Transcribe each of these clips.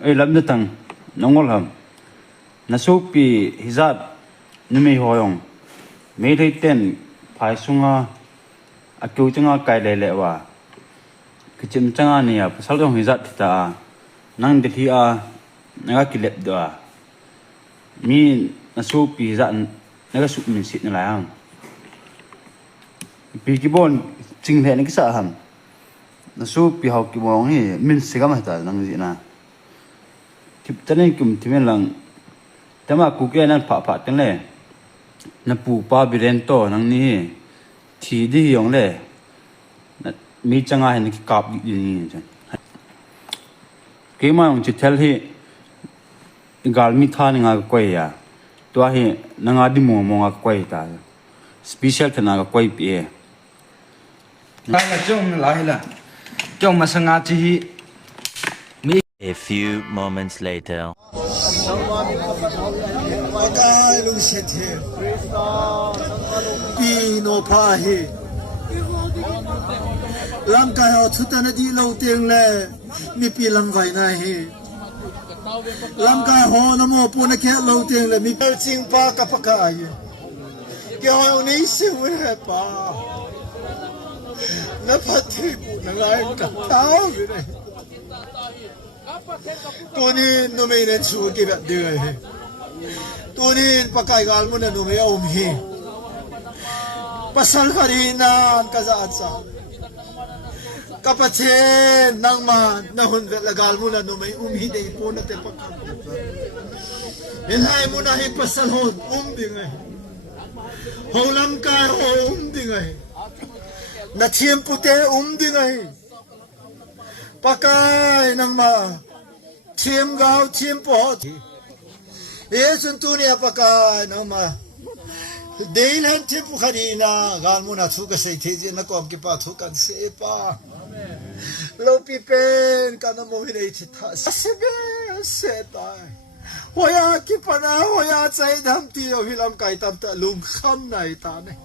ai lam na tang nongol ham na su pi hizat nimi hoyong me thei ten phai sunga akyu changa kai le le wa kichim changa ni ya pasal dong hizat ta nang de thi a naga kilep do mi na su pi hizat naga su min sit na la hang pi ki bon ching the ni ki sa ham na su pi hau ki bong hi min sigam ta nang ji na kip tane kum thimen lang tama ku ke nan pha pha tang le na pu pa biren to nang ni thi di yong le na mi changa hen ki kap di ni chan ke ma ong chi thel hi gal mi tha ni nga koi ya to hi na nga di mo mo nga koi ta special thana ga koi pi e lai là chung mà sang chi A few moments later. Pakai lu sethe pino phahi lam kai ho thutana di lo teng le mi pi lam vai na hi lam kai ho na mo pu na khe lo teng le mi per ching pa ka pakai ke ho ni se we pa na phathi pu na lai ka tao vi neตัวนี้นุ่มเองชูกี่แบบเดือยตัวนี้ปากไก่กาลมุนนุ่มเองอมฮีปัสสาวะดีนานกษัตริย์กับประเทศนางมานาหุ่นเวลกาลมุนนุ่มเองฮีได้ปูนเตปากเห็นไอ้มุนให้ปัสสาวะดิ่งไงหงลำกายดิ่งไงนัดเทียมปุเตดิ่งไงปากไก่นางมาเทียมกาวเทียมปอดสุนตัวเนี่ยปากกาน้องมาเดินเห็นเทียมปุขดีนะกาลมุนาทุกเสียทีนักอมกิปาทุกันเสียปาโลปีเป็นการนำมือในทิศทางเสียเสียตายหัวยากิปนาหัวยาใจดำตีเอาพิลำไก่ตามตะลุมคำในตาเนี่ย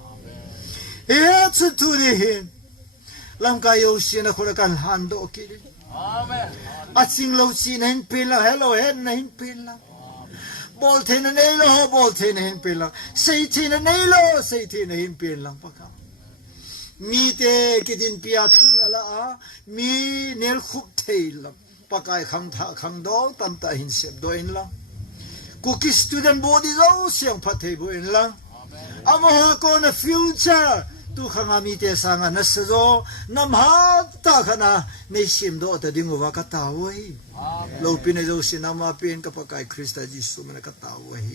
สุนตัวนี้เห็นลำไก่โยชินะคนกันหันโดกิริอาชิงเราชีนเห็นเป็นละเฮลโลเห็นเห็นเป็นละบอลเทนเนโลบอลเทนเห็นเป็นละเซทีนเนโลเซทีนเห็นเป็นละปะครับมีเตกิดินพิอาทุละละมีเนลคุบเทลปะกายคังดองตันตาหินเสบโดยละกุกิสตูเดนบอดี้เราเสียงพัดเทบุเอ็นละอามหาโกนฟิวเจอร์tu khanga mi te sanga na sazo nam ha ta khana ne sim do ta dingo wa ka ta wai lo pin zo sinama pin ka pa kai krista jisu mana ka ta wai